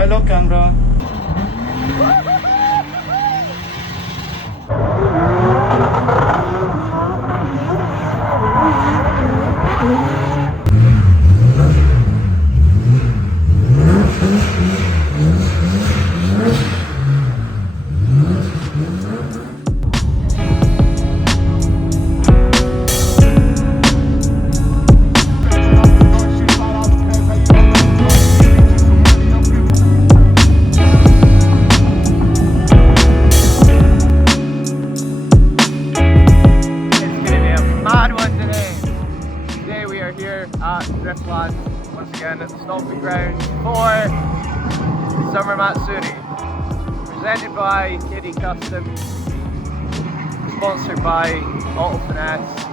Hello, camera. At Driftland, once again at the stomping ground for Summer Matsouree, presented by Kitty Customs, sponsored by Auto Finesse.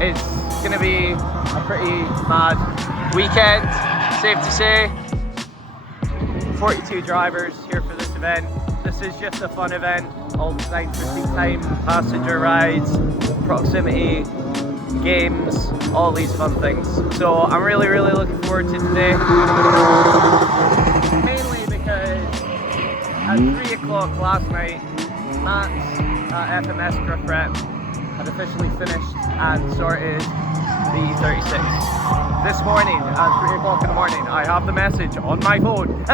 It's going to be a pretty mad weekend, safe to say. 42 drivers here for this event. This is just a fun event, all designed for seat time, passenger rides, proximity, games, all these fun things. So I'm really looking forward to today. Mainly because at 3 o'clock last night, Matt's FMS Driftland had officially finished and sorted the 36. This morning at 3 o'clock in the morning, I have the message on my phone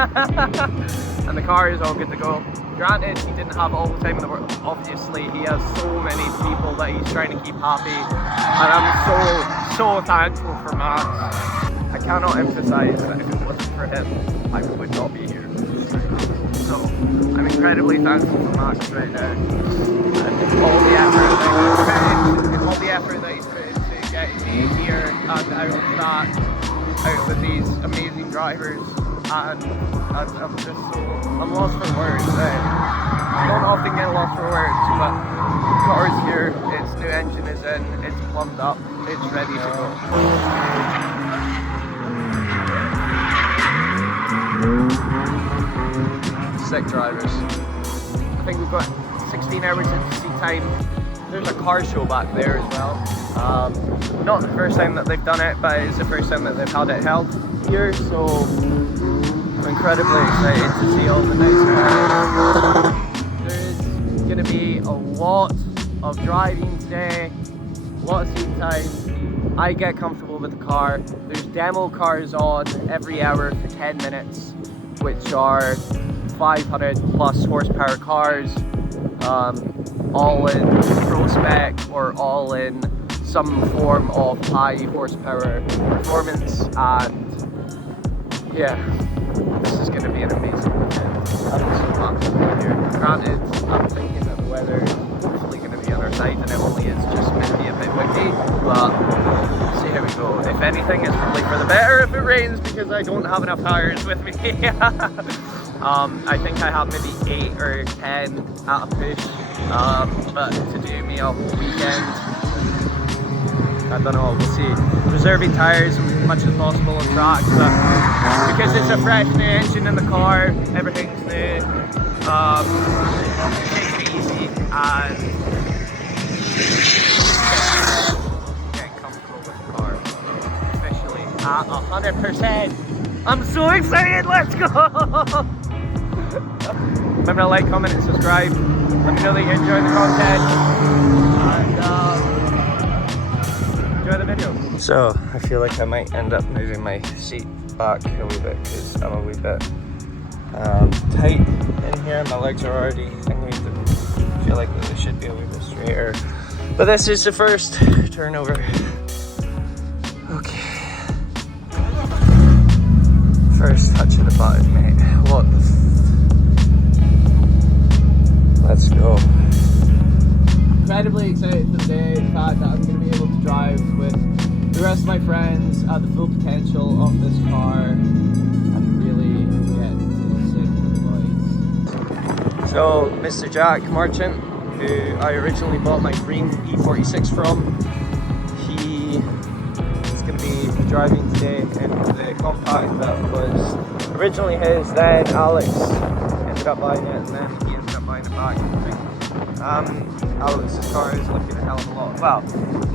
and the car is all good to go. Granted, he didn't have all the time in the world. Obviously, he has so many people that he's trying to keep happy, and I'm so thankful for Matt. I cannot emphasize that if it wasn't for him, I would not be here. So, I'm incredibly thankful for Max right now, and all the effort that he's put into getting me here and out of track, out with these amazing drivers. And I'm just I'm lost for words. I don't often get lost for words, but the car is here, its new engine is in, it's plumbed up, it's ready to go. Sick drivers. I think we've got 16 hours into seat time. There's a car show back there as well. Not the first time that they've done it, but it's the first time that they've had it held here, so I'm incredibly excited to see all the nice cars. There's going to be a lot of driving today, a lot of seat time. I get comfortable with the car. There's demo cars on every hour for 10 minutes, which are 500 plus horsepower cars, all in pro spec or all in some form of high horsepower performance, and yeah, this is going to be an amazing weekend. I'm so happy to be here. Granted, I'm thinking that the weather is hopefully going to be on our side, and it only is just maybe a bit windy, but see how we go. If anything, it's probably for the better if it rains, because I don't have enough tires with me. I think I have maybe 8 or 10 at a push, but to do me a whole weekend, I don't know, we'll see. Reserving tyres as much as possible on track, but because it's a fresh new engine in the car, everything's new, take it easy and getting comfortable with the car. Officially at 100%. I'm so excited, let's go! Remember to like, comment and subscribe. Let me know that you're enjoying the content. And enjoy the video. So, I feel like I might end up moving my seat back a wee bit because I'm a wee bit tight in here. My legs are already thinking to feel like they should be a wee bit straighter. But this is the first turnover. Okay. First touch of the button, mate. What the let's go. Incredibly excited for today, the fact that I'm going to be able to drive with the rest of my friends at the full potential of this car and really get to sing with the boys. So, Mr. Jack Merchant, who I originally bought my green E46 from, he is going to be driving today in the compact that was originally his, then Alex ended up buying it, and then he ended up buying it back. I think Alex's car is looking a hell of a lot. Well,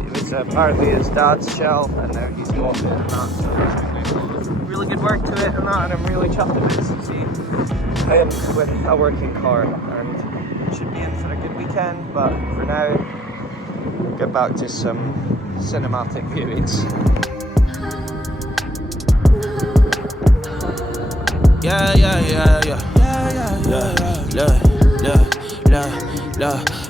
it was apparently his dad's shell, and now he's got it and that, so he's doing really good work to it and that, and I'm really chuffed with it. See, in with a working car and should be in for a good weekend, but for now, get back to some cinematic viewings. Yeah.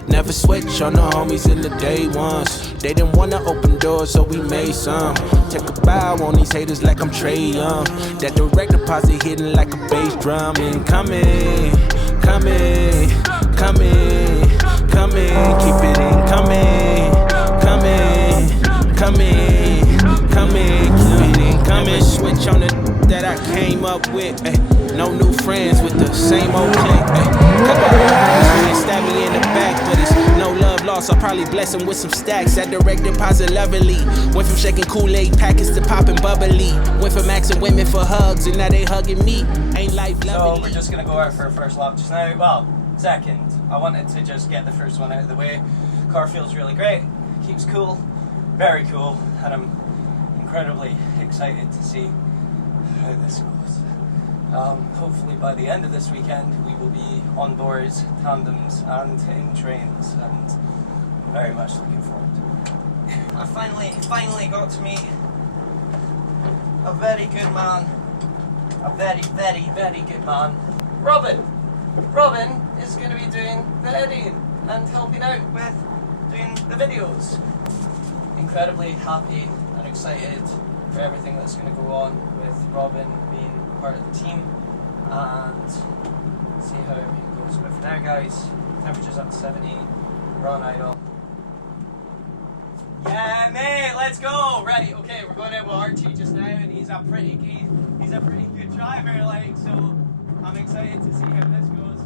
Never switch on the homies in the day ones. They didn't wanna open doors, so we made some. Take a bow on these haters like I'm Trey Young. That direct deposit hitting like a bass drum. Incoming, coming. Keep it incoming, keep it incoming. Switch on the that I came up with. No new friends with the same old clique. They stab me in the back, but it's no love lost. I'll probably bless him with some stacks. That direct deposit lovely. Went from shaking Kool-Aid packets to popping bubbly. Went from asking women for hugs and now they hugging me. Ain't life lovely. So we're just gonna go out for a first lap just now. Well, second. I wanted to just get the first one out of the way. Car feels really great. Keeps cool. Very cool. And I'm incredibly excited to see how this goes. Hopefully by the end of this weekend we will be on boards, tandems and in trains, and very much looking forward to it. I finally got to meet a very good man. A very good man. Robin is going to be doing the editing and helping out with doing the videos. Incredibly happy and excited for everything that's going to go on with Robin being part of the team, and see how everything goes. But for now, guys, temperature's up to 70, we're on idle. Yeah, mate, let's go! Right, okay, we're going out with Archie just now, and he's a pretty good driver, like, so I'm excited to see how this goes.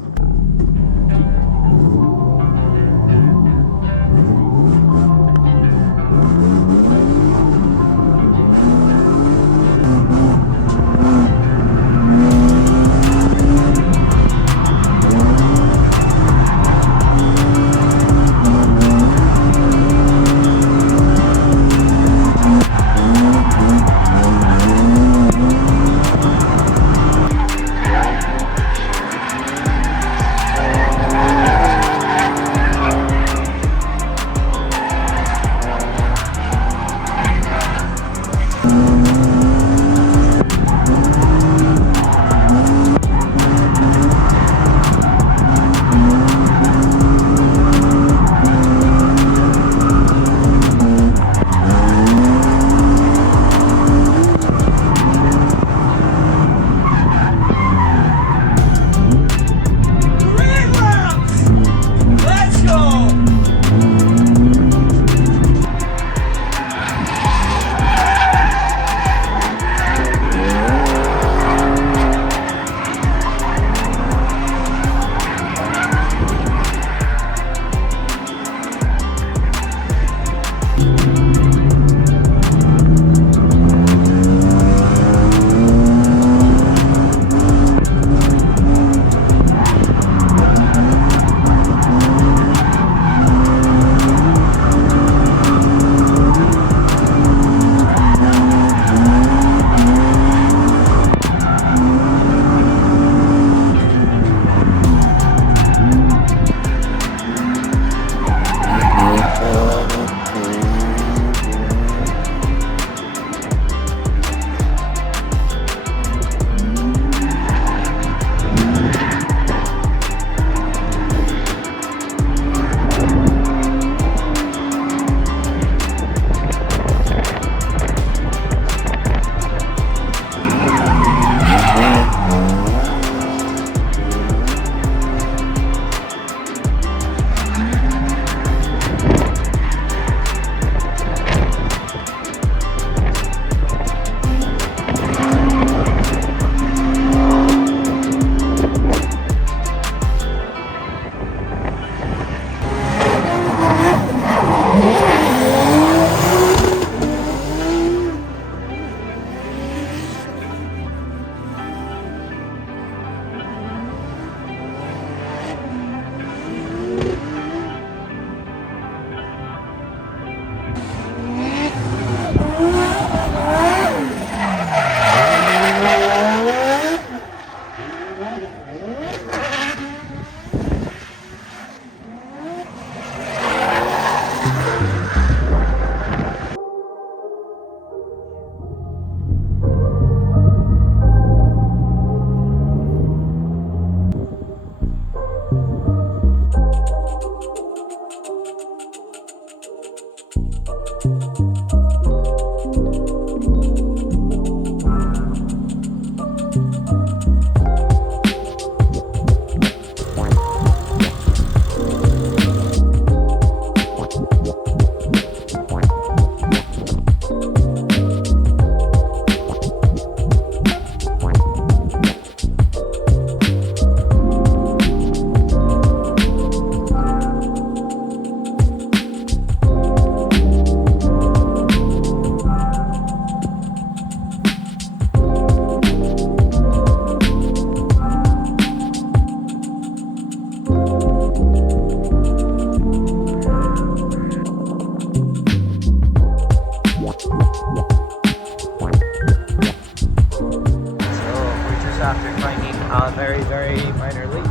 are finding a very, very minor leak.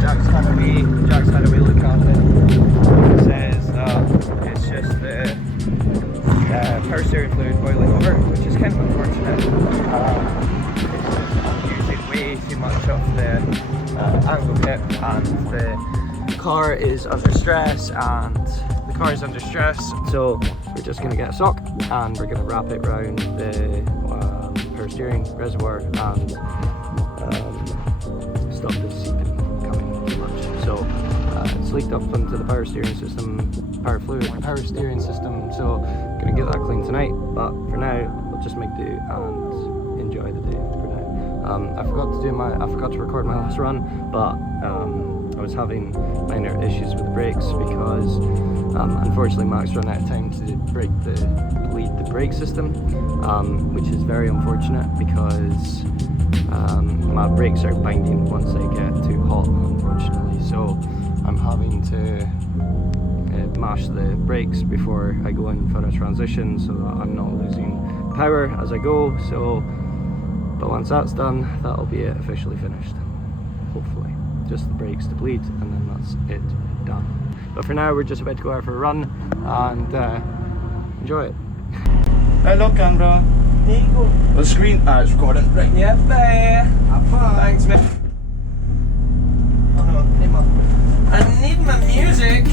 Jack's had a wee look at it. It says it's just the power steering fluid boiling over, which is kind of unfortunate. It's using way too much of the angle kit, and the car is under stress, so we're just going to get a sock and we're going to wrap it around the power steering reservoir and stop the seat coming too much. So it's leaked up into the power steering system, so gonna get that clean tonight, but for now we'll just make do and enjoy the day for now. I forgot to record my last run, but I was having minor issues with the brakes because unfortunately Max ran out of time to bleed the brake system, which is very unfortunate because my brakes are binding once they get too hot, unfortunately. So I'm having to mash the brakes before I go in for a transition so that I'm not losing power as I go. So, but once that's done, that'll be it officially finished. Hopefully, just the brakes to bleed, and then that's it done. But for now, we're just about to go out for a run and enjoy it. Hello, camera. There you go. The screen is recording. Right. Yep, there. Have fun. Thanks, man. Oh no, I need my music.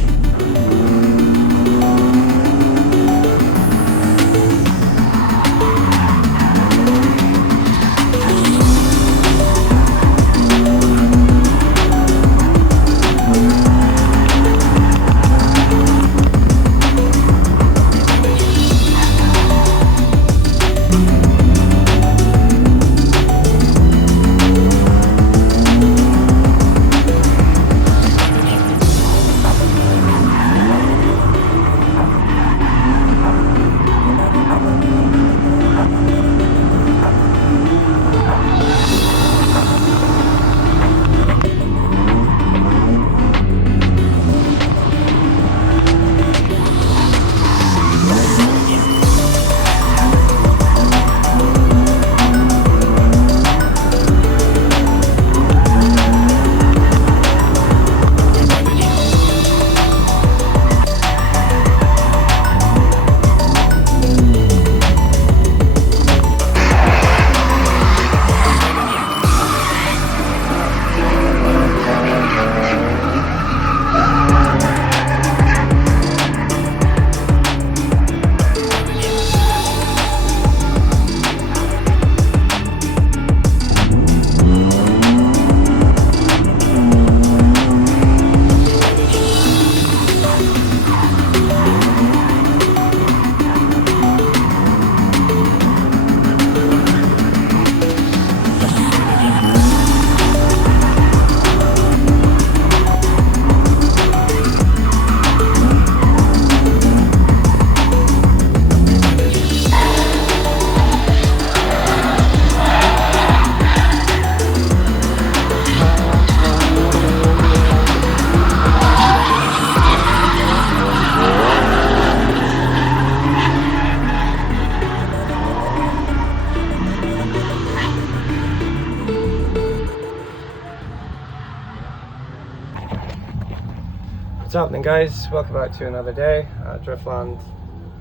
What's happening, guys? Welcome back to another day at Driftland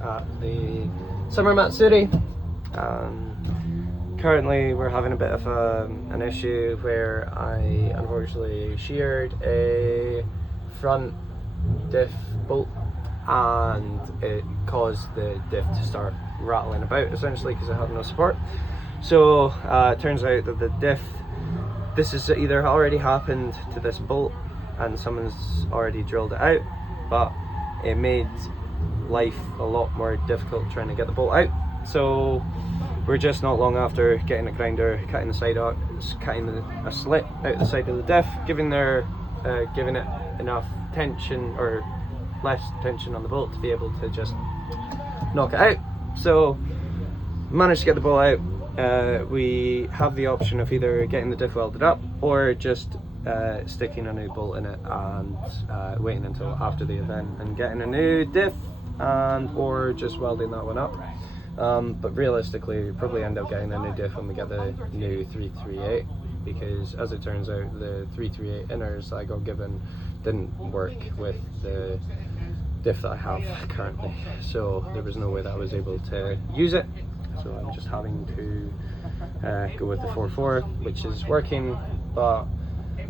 at the summer Matsouree. Currently we're having a bit of an issue where I unfortunately sheared a front diff bolt and it caused the diff to start rattling about essentially because it had no support. So it turns out that the diff, this has either already happened to this bolt and someone's already drilled it out, but it made life a lot more difficult trying to get the bolt out. So we're just not long after getting a grinder, cutting the side out, cutting a slit out the side of the diff, giving it enough tension or less tension on the bolt to be able to just knock it out. So managed to get the bolt out. We have the option of either getting the diff welded up or just sticking a new bolt in it and waiting until after the event and getting a new diff or just welding that one up. But realistically we probably end up getting a new diff when we get the new 338 because as it turns out the 338 inners I got given didn't work with the diff that I have currently, so there was no way that I was able to use it, so I'm just having to go with the 4.4, which is working, but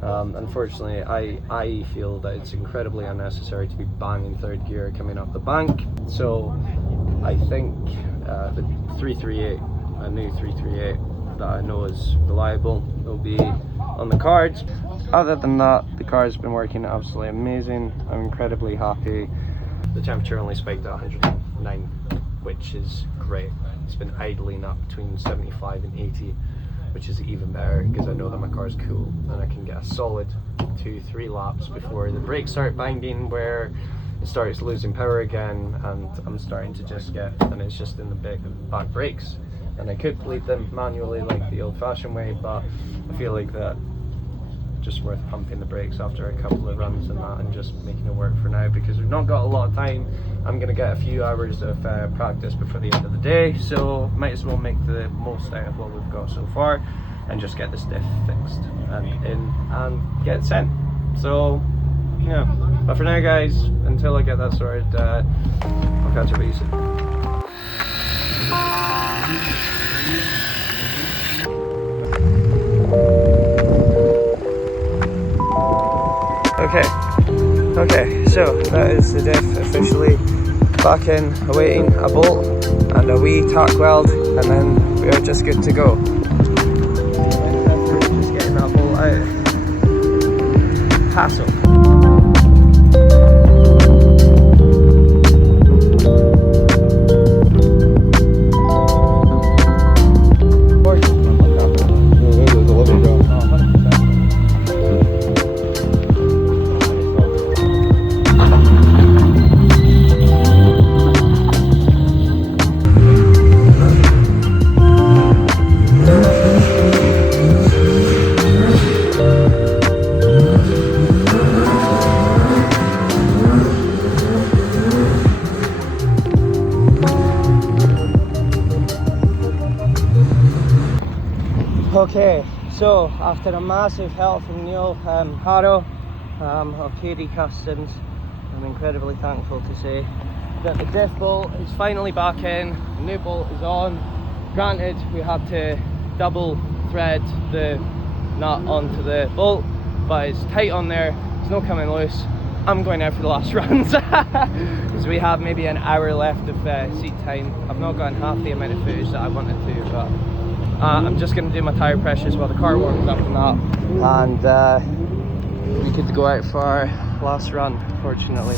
unfortunately I feel that it's incredibly unnecessary to be banging third gear coming up the bank, so I think the 338, a new 338 that I know is reliable, will be on the cards. Other than that, the car's been working absolutely amazing. I'm incredibly happy. The temperature only spiked at 109, which is great. It's been idling up between 75 and 80, which is even better because I know that my car's cool and I can get a solid 2-3 laps before the brakes start binding, where it starts losing power again, and I'm starting to just get, and it's just in the back brakes. And I could bleed them manually like the old-fashioned way, but I feel like that just worth pumping the brakes after a couple of runs and that, and just making it work for now, because we've not got a lot of time. I'm gonna get a few hours of practice before the end of the day, so might as well make the most out of what we've got so far and just get this diff fixed and in and get it sent. So yeah, but for now guys, until I get that sorted, I'll catch up with you soon. Okay, so that is the diff officially back in, awaiting a bolt and a wee tack weld, and then we are just good to go. Just getting that bolt out. Hassle. Okay, so after a massive help from Neil Harrow of KD Customs, I'm incredibly thankful to say that the diff bolt is finally back in, the new bolt is on. Granted, we had to double thread the nut onto the bolt, but it's tight on there, it's no coming loose. I'm going out for the last runs because we have maybe an hour left of seat time. I've not gotten half the amount of footage that I wanted to, but I'm just going to do my tyre pressures while the car warms up and that, and we could go out for our last run, fortunately.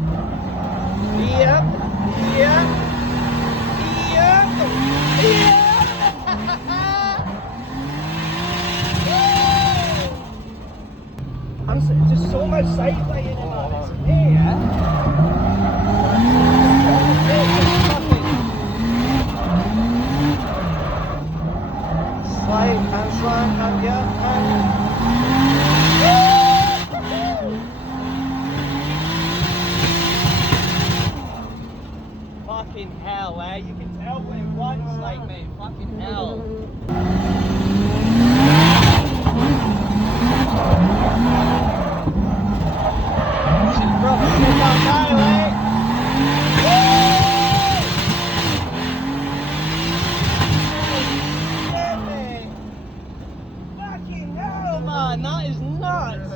Yep. Yep. Yep. Yep. Yep. I'm just so much sight playing in that. It's me, Slide and slide and yeah and fucking hell, eh? You can tell when it runs like mate, fucking hell. She's probably sit down now, eh? Fucking hell, man, that is nuts.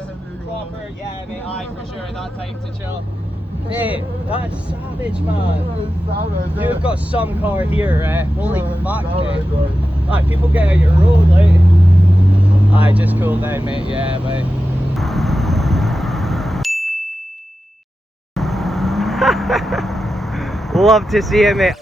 Proper, yeah, mate, aye, for sure, that time to chill. Mate, that's savage, man. You've got some car here, eh? Holy fuck, mate. Alright, people get out your road, like. Aye, just cool down, mate, yeah, mate. Love to see it, mate.